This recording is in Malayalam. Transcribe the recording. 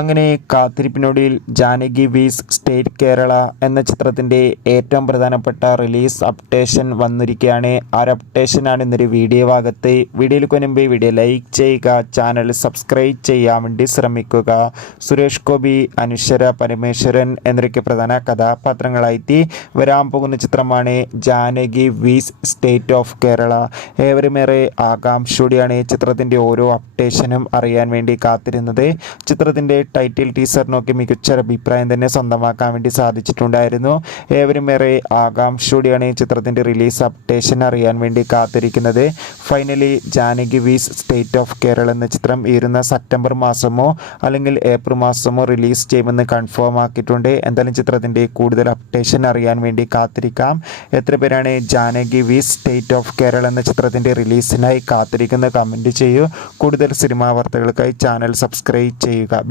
അങ്ങനെ കാത്തിരിപ്പിനൊടുവിൽ ജാനകി വീസ് സ്റ്റേറ്റ് കേരള എന്ന ചിത്രത്തിൻ്റെ ഏറ്റവും പ്രധാനപ്പെട്ട റിലീസ് അപ്ഡേഷൻ വന്നിരിക്കുകയാണ്. ആ ഒരു അപ്ഡേഷനാണ് ഇന്നൊരു വീഡിയോ ഭാഗത്ത്. വീഡിയോയിൽ മുൻപ് വീഡിയോ ലൈക്ക് ചെയ്യുക, ചാനൽ സബ്സ്ക്രൈബ് ചെയ്യാൻ വേണ്ടി ശ്രമിക്കുക. സുരേഷ് ഗോപി, അനുശ്വര പരമേശ്വരൻ എന്നൊക്കെ പ്രധാന കഥാപാത്രങ്ങളായിട്ട് വരാൻ പോകുന്ന ചിത്രമാണ് Janaki vs state of Kerala. ഏവരുമേറെ ആകാംക്ഷയോടെയാണ് ചിത്രത്തിൻ്റെ ഓരോ അപ്ഡേഷനും അറിയാൻ വേണ്ടി കാത്തിരുന്നത്. ചിത്രത്തിൻ്റെ ടൈറ്റിൽ ടീസർ നോക്കി മികച്ച അഭിപ്രായം തന്നെ സ്വന്തമാക്കാൻ വേണ്ടി സാധിച്ചിട്ടുണ്ടായിരുന്നു. ഏവരുമേറെ ആകാംക്ഷയോടെയാണ് ചിത്രത്തിൻ്റെ റിലീസ് അപ്ഡേഷൻ അറിയാൻ വേണ്ടി കാത്തിരിക്കുന്നത്. Finally Janaki vs state of Kerala എന്ന ചിത്രം വരുന്ന സെപ്റ്റംബർ മാസമോ അല്ലെങ്കിൽ ഏപ്രിൽ മാസമോ റിലീസ് ചെയ്യുമെന്ന് കൺഫേം ആക്കിയിട്ടുണ്ട്. എന്തായാലും ചിത്രത്തിൻ്റെ കൂടുതൽ അപ്ഡേഷൻ അറിയാൻ വേണ്ടി കാത്തിരിക്കാം. എത്ര പേരാണ് Janaki vs state of Kerala എന്ന ചിത്രത്തിൻ്റെ റിലീസിനായി കാത്തിരിക്കുന്ന കമൻറ്റ് ചെയ്യൂ. കൂടുതൽ സിനിമാ വാർത്തകൾക്കായി ചാനൽ സബ്സ്ക്രൈബ് ചെയ്യുക.